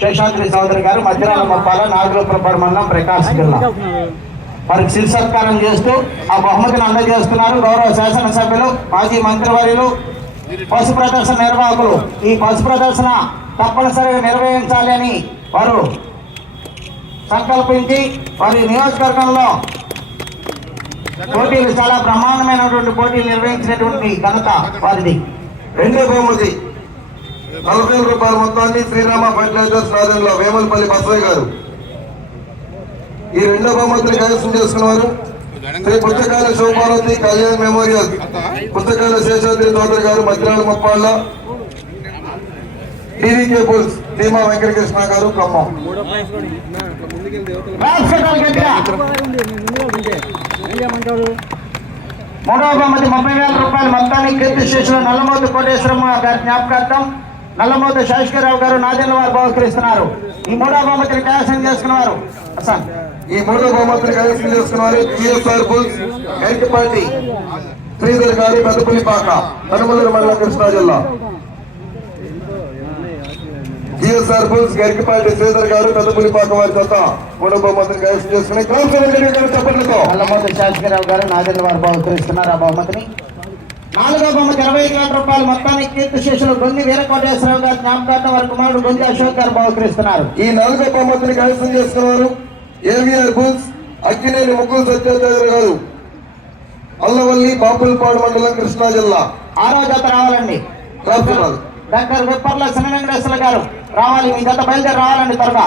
శేషాద్రి సోదరి గారు మధ్యరాల మొప్పాల నాగరూపరపాడు మండలం ప్రకాశం జిల్లా. వారికి శిల్ సత్కారం చేస్తూ ఆ బహుమతిని అందజేస్తున్నారు గౌరవ శాసనసభ్యులు మాజీ మంత్రివర్యులు పశు ప్రదర్శన నిర్వాహకులు. ఈ పశు ప్రదర్శన తప్పనిసరిగా నిర్వహించాలి అని వారు సంకల్పించి వారి నియోజకవర్గంలో పోటీలు చాలా బ్రహ్మాండమైనటువంటి పోటీలు నిర్వహించినటువంటి ఘనత వారిది. రెండో బహుమతి. నలభై వేల రూపాయల మొత్తాన్ని శ్రీరామ ఫర్టిలైజర్స్ ఆధ్వర్యంలో వేమలపల్లి బసయ్య గారు. ఈ రెండో బహుమతిని కైవసం చేసుకున్నారు శ్రీ పుస్తకాల శివపార్వతి కళ్యాణ్ మెమోరియల్ పుస్తకాల శేషాద్రి చౌదరి గారు మధ్యాహ్నం ముప్పాళ్ళ టీవీకే కేబుల్స్ భీమా వెంకటకృష్ణ గారు ఖమ్మం. మూడవ బహుమతి ముప్పై వేల రూపాయల మొత్తాన్ని కీర్తి శేషులు నల్లమోతు కోటేశ్వరమ్మ గారి జ్ఞాపకార్థం నల్లమోతు శాశ్వరరావు గారు నాదెల్ల వారు బహుకరిస్తున్నారు. ఈ మూడవ బహుమతిని కైవసం చేసుకున్నారు. ఈ మూడో బహుమతిని కైవసం చేసుకున్నారు టిఎస్ఆర్ బుల్స్ గైకిపాటి శ్రీధర్ గారి పెద్దపుల్లిపాక కనుమలూరు మండలం కృష్ణా జిల్లా. జిఎస్ఆర్ బుల్స్ గరికిపాటి శ్రీధర్ గారు పెద్దపుల్లిపాక వారి చేత మూడో బహుమతిని కైవసం చేసుకుని చెప్పట్లతో నల్లమోతు శాశ్వరరావు గారు నాదెల్ల వారు బహుకరిస్తున్నారు ఆ బహుమతిని. నాలుగో బహుమతి ఇరవై ఐదు వేల రూపాయల మొత్తాన్ని కీర్తి శేషులు గొంది వీరకోటేశ్వరరావు గారి జ్ఞాపకార్థం వారి కుమారుడు గొంది అశోక్ గారు బహుకరిస్తున్నారు. ఈ నాలుగో బహుమతిని కైవసం చేసుకున్నారు ఏవిఆర్ బుల్స్ అక్కినేని ముగ్గురు సత్యదేవర గారు. అల్లవల్లి బాపులపాడు మండలం కృష్ణా జిల్లా. ఆరో జత రావాలండి డాక్టర్ విప్పర్ల శన వెంకటేశ్వర గారు రావాలి. మీ జత బయలుదేరి రావాలండి త్వరగా.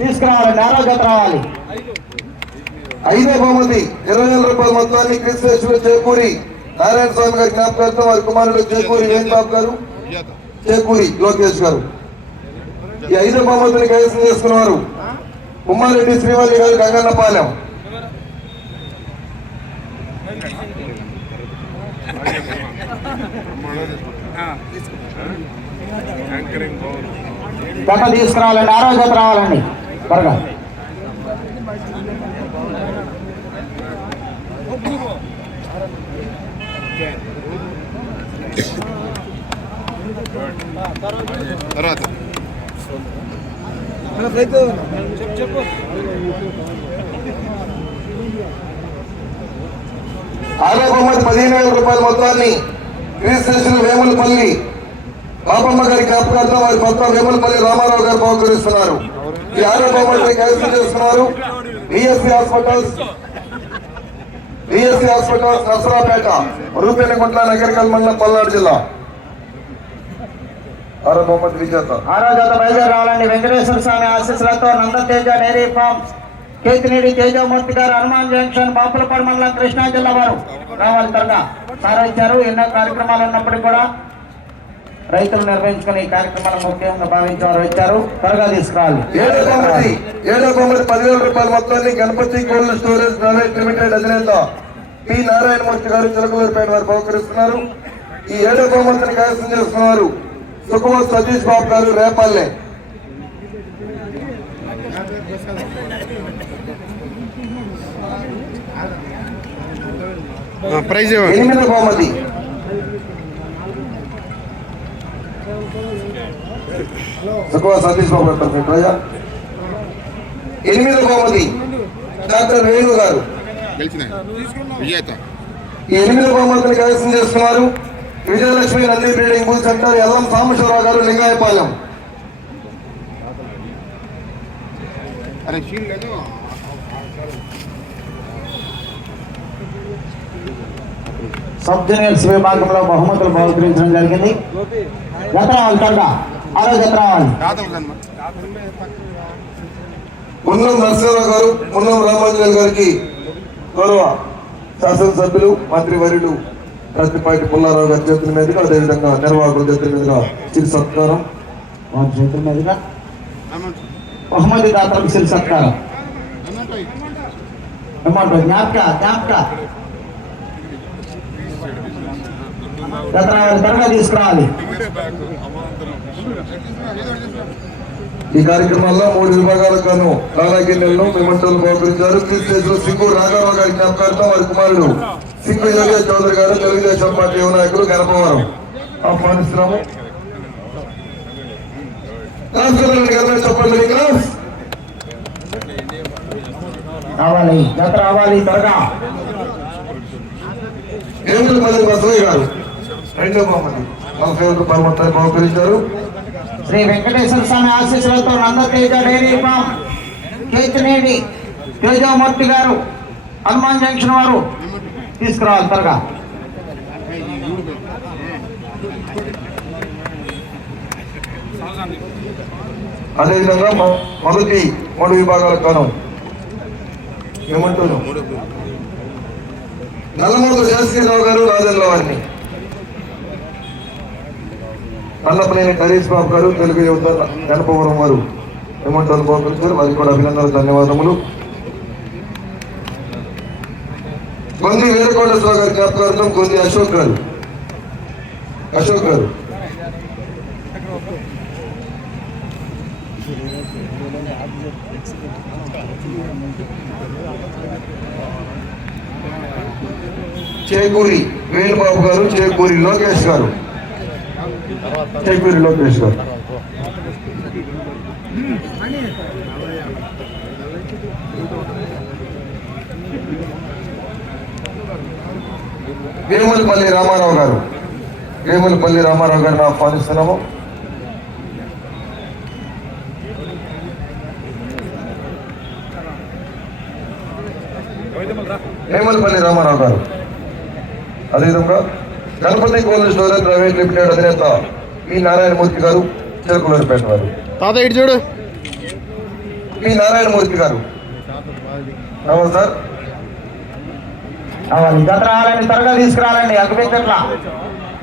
తీసుకురావాలండి. ఆరో జత రావాలి. ఐదో బహుమతి ఇరవై వేల రూపాయల మొత్తాన్ని క్రిస్టేశ్వర చేకూరి. నారాయణ స్వామి గారి జ్ఞాపకార్థం వారి కుమారుడు చేకూరి వేణుబాబు గారు చేకూరి లోకేష్ గారు. ఈ ఐదు బహుమతిని కైవసం చేసుకున్నారు ఉమ్మారెడ్డి శ్రీవల్లి గారు గంగన్నపాలెం. తీసుకురావాలండి ఆరో రావాలండి. త్వరగా. తర్వాత. రైతు చెప్పు చెప్పు. ఆరో బహుమతి పదిహేను వేల రూపాయల మొత్తాన్ని క్రిస్టేశ్వర వేములపల్లి బాపమ్మ గారి జ్ఞాపకార్థం వారి కొత్త వేములపల్లి రామారావు గారు బహుకరిస్తున్నారు. ఈ ఆరో బహుమతిని కైవసం చేస్తున్నారు. VSC hospitals VSC hospitals Nasarapeta Rupenaguntla Nagarikal మండలం పల్నాడు జిల్లా. ఆరో బహుమతి విజేత. ఆరో జత బయలుదేరి రావాలండి. వెంకటేశ్వర స్వామి ఆశీస్సులతో Nandateja dairy farms Ketinedi Tejamurthy garu Hanuman junction Bapulapadu మండలం కృష్ణా జిల్లా వారు రావాలి త్వరగా. సార్ ఇచ్చారు ఎన్నో కార్యక్రమాలు ఉన్నప్పటికీ కూడా రైతులు నిర్వహించుకుని ఈ కార్యక్రమాలను ముఖ్యంగా భావించేవారు వచ్చారు. త్వరగా తీసుకురావాలి. ఏడో బహుమతి ఏడో బహుమతి పదివేల రూపాయల మొత్తాన్ని Ganapathi cold storage private limited అధినేత పి నారాయణమూర్తి గారు చిలకలూరుపేట వారు బహుకరిస్తున్నారు ఈ ఏడో బహుమతిని కైవసం చేస్తున్నారు. సుఖమత్ సతీష్ బాబు గారు రేపల్లె. ప్రైజ్ ఎనిమిదో బహుమతి. సతీష్ బాబు గారు ఎనిమిదో బహుమతి. డాక్టర్ వేణు గారు. గెలిచిన విజేత. ఈ ఎనిమిది బహుమతులు కైవసం చేస్తున్నారు. Vijayalakshmi Nandi breeding bull centre Ellam Sambasivarao garu Lingayapalem. అరే షీల్ లేదు సబ్ జూనియర్స్ విభాగంలో బహుమతులు బహుకరించడం జరిగింది. గోపి జత రావాలి త్వరగా ఆరో జత రావాలి. రాతలు కనుమ. మున్నం నరసింహరావు గారు మున్నం రామాంజనేయులు గారికి గౌరవ శాసనసభ్యులు మంత్రి వర్యులు ప్రతిపాటి పుల్లారావు గారి చేతుల మీదుగా అదేవిధంగా నిర్వాహకుల చేతుల మీదుగా చిరు సత్కారం. వారి చేతుల మీదుగా. బహుమతి దాతలకు చిరు సత్కారం. జ్ఞాపక జ్ఞాపక. జత త్వరగా తీసుకురావాలి. ఈ కార్యక్రమాల్లో మూడు విభాగాలకు గాను రారాగిన్నెలను మెమంటోలు బహుకరించారు. సింగు రాఘారావు గారి జ్ఞాపకార్థం వారి కుమారుడు సింగు యోగేష్ చౌదరి గారు తెలుగుదేశం పార్టీ యువ నాయకులు గణపవరం. ఆహ్వానిస్తున్నాము. రావాలి. జత రావాలి త్వరగా. ఏమిపల్లి బసవయ్య గారు? రెండో బహుమతి. నలభై వేల రూపాయలు మొత్తాన్ని బహుకరించారు. శ్రీ వెంకటేశ్వర స్వామి ఆశీస్సులతో Nandateja dairy farm Ketinedi Tejamurthy garu Hanuman junction వారు తీసుకురావాలి త్వరగా అదేవిధంగా మొదటి మూడు విభాగాలకు గాను ఏమంటున్నాం నల్లమూడు శాస్త్రీరావు గారు రాజేంద్ర వారిని నల్లపనేని హరీష్ బాబు గారు తెలుగు యువత గణపవరం వారు ఏమంటారు గారు? వారికి కూడా అభినందనలు ధన్యవాదములు. కొన్ని వేరకోట గారి జ్ఞాపకార్థం కొన్ని అశోక్ గారు. అశోక్ గారు. చేకూరి వేణుబాబు గారు చేకూరి లోకేష్ గారు. లోకేష్ గారు వేములపల్లి రామారావు గారు. వేములపల్లి రామారావు గారిని ఆహ్వానిస్తున్నాము వేములపల్లి రామారావు గారు. అదేవిధంగా Ganapathi cold storage private limited అధినేత పి. నారాయణమూర్తి గారు చిలకలూరిపేట వారు తాత ఇటు చూడు. పి. నారాయణమూర్తి గారు. అవును సార్. జత రావాలండి త్వరగా తీసుకురావాలండి అగ్గిపెట్టట్లా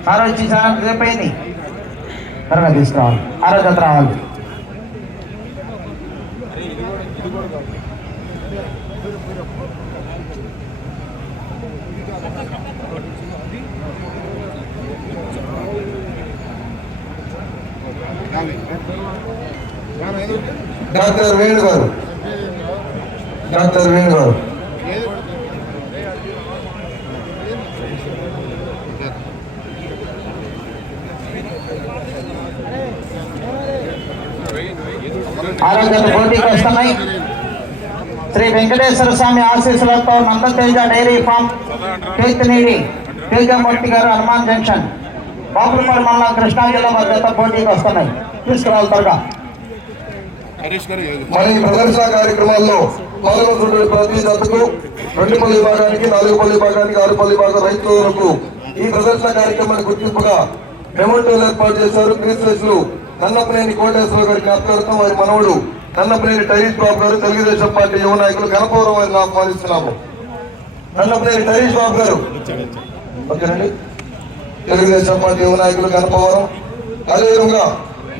సార్ వచ్చి చాలా సేపు అయింది త్వరగా తీసుకురావాలి. ఆరో జత రావాలి డాక్టర్ వేణు గారు. డాక్టర్ వేణు గారు. ఆరో పోటీకి వస్తున్నాయి శ్రీ వెంకటేశ్వర స్వామి ఆశీస్సులతో Nandateja dairy farm Ketinedi Tejamurthy garu Hanuman junction. బాపులపల్లి మండలం కృష్ణా జిల్లా మధ్యత పోటీకి వస్తున్నాయి. తీసుకురావాలి త్వరగా. ఈ ప్రదర్శన కార్యక్రమాల్లో పాల్గొంటున్న ప్రతి జతకు రెండు పల్లి భాగానికి నాలుగు పల్లి భాగానికి ఆరు పల్లి భాగం రైతులకు ఈ ప్రదర్శన కార్యక్రమాన్ని గుర్తింపుగా మెమోటోలు ఏర్పాటు చేశారు. క్రీస్తులు కన్నపనేని కోటేశ్వర గారి జ్ఞాపకార్థం వారి మనవడు కన్నపనేని టైరీష్ బాబు గారు తెలుగుదేశం పార్టీ యువ నాయకులు గణపవరం వారిని ఆహ్వానిస్తున్నాము. కన్నపనేని టైరీష్ బాబు గారు. ఓకేనండి తెలుగుదేశం పార్టీ యువ నాయకులు గణపవరం అదేవిధంగా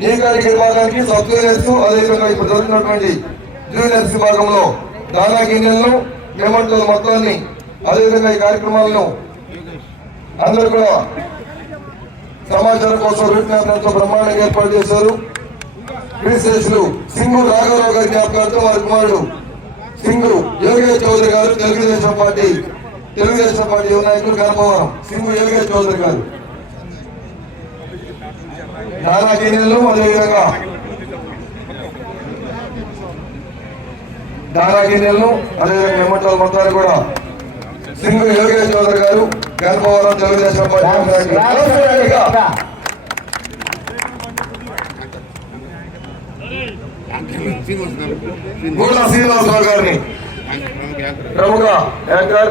నీకారికి విభాగానికి సబ్ జూనియర్స్ అదేవిధంగా ఇప్పుడు జరుగుతున్నటువంటి జూనియర్స్ విభాగంలో దానా గిన్నెలను పేమెంట్ల మొత్తాన్ని అదేవిధంగా ఈ కార్యక్రమాలను అందరూ కూడా సమాచారం కోసం రూట్ బ్రహ్మాండంగా ఏర్పాటు చేశారు. క్రీస్తేసులు సింగు రాఘవరావు గారి జ్ఞాపకార్థం వారి కుమారుడు సింగు యోగేష్ చౌదరి గారు తెలుగుదేశం పార్టీ తెలుగుదేశం పార్టీ యువ నాయకులు గణపవరం సింగు యోగేష్ చౌదరి గారు నానా గిన్నెలు అదేవిధంగా నానా గిన్నెలను అదేవిధంగా నిమ్మటాల మొత్తాన్ని కూడా. సింగు యోగేష్ చౌదరి గారు గణపవరం తెలుగుదేశం పార్టీ. గూడ శ్రీనివాసరావు గారిని. ప్రముఖ యాంకర్.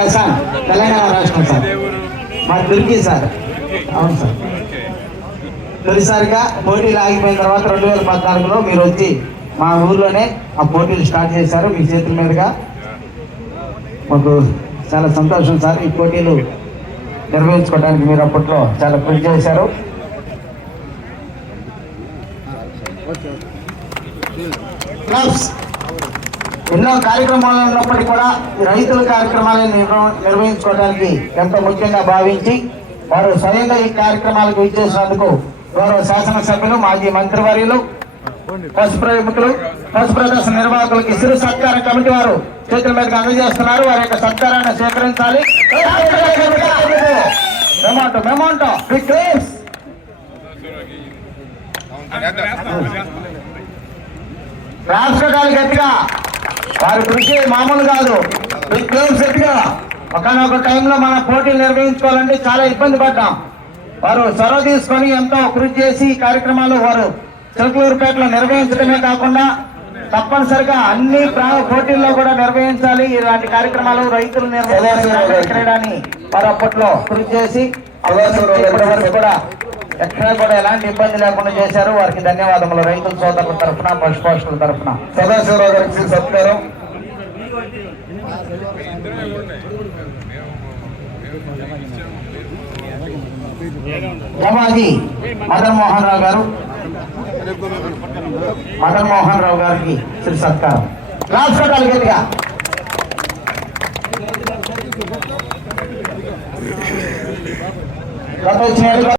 హసాన్ తెలంగాణ రాష్ట్రం సార్. మా తుర్కీ సార్. అవును సార్. తొలిసారిగా పోటీలు ఆగిపోయిన తర్వాత రెండు వేల పద్నాలుగులో మీరు వచ్చి మా ఊర్లోనే ఆ పోటీలు స్టార్ట్ చేశారు. మీ చేతుల మీదుగా మాకు చాలా సంతోషం సార్. ఈ పోటీలు నిర్వహించుకోవడానికి మీరు అప్పట్లో చాలా కృషి చేశారు. క్లబ్స్ ఎన్నో కార్యక్రమాలు ఉన్నప్పటికీ కూడా రైతుల కార్యక్రమాలను నిర్వహించుకోవడానికి ఎంతో ముఖ్యంగా భావించి వారు స్వయంగా ఈ కార్యక్రమాలకు విచ్చేసినందుకు గౌరవ శాసనసభ్యులు మాజీ మంత్రివర్యులు పశు ప్రముఖులు పశు ప్రదర్శన నిర్వాహకులకి సిరు సత్కార కమిటీ వారు చేతుల మీదకి అందజేస్తున్నారు. వారి యొక్క సత్కారాన్ని స్వీకరించాలి. మెమోంటో మెమోంటో రాష్ట్రకాలు గట్టిగా. వారి కృషి మామూలు కాదు. గట్టిగా ఒకనొక టైంలో మన పోటీలు నిర్వహించుకోవాలంటే చాలా ఇబ్బంది పడ్డాం. వారు చొరవ తీసుకొని ఎంతో కృషి చేసి ఈ కార్యక్రమాలు వారు చిలకలూరుపేటలో నిర్వహించడమే కాకుండా తప్పనిసరిగా అన్ని పోటీల్లో కూడా నిర్వహించాలి. ఇలాంటి కార్యక్రమాలు రైతులు నిర్వహించడాన్ని వారు అప్పట్లో కృషి చేసి కూడా ఎక్కడ కూడా ఎలాంటి ఇబ్బంది లేకుండా చేశారు. వారికి ధన్యవాదములు. రైతుల సోదరుల తరఫున పశుపోషకుల తరఫున. సదాశివరావు గారికి శ్రీ సత్కారం. జమాజీ మదన్ మోహన్ రావు గారు. మదన్ మోహన్ రావు గారికి శ్రీ సత్కారం. కొట్టాలి గట్టిగా. గత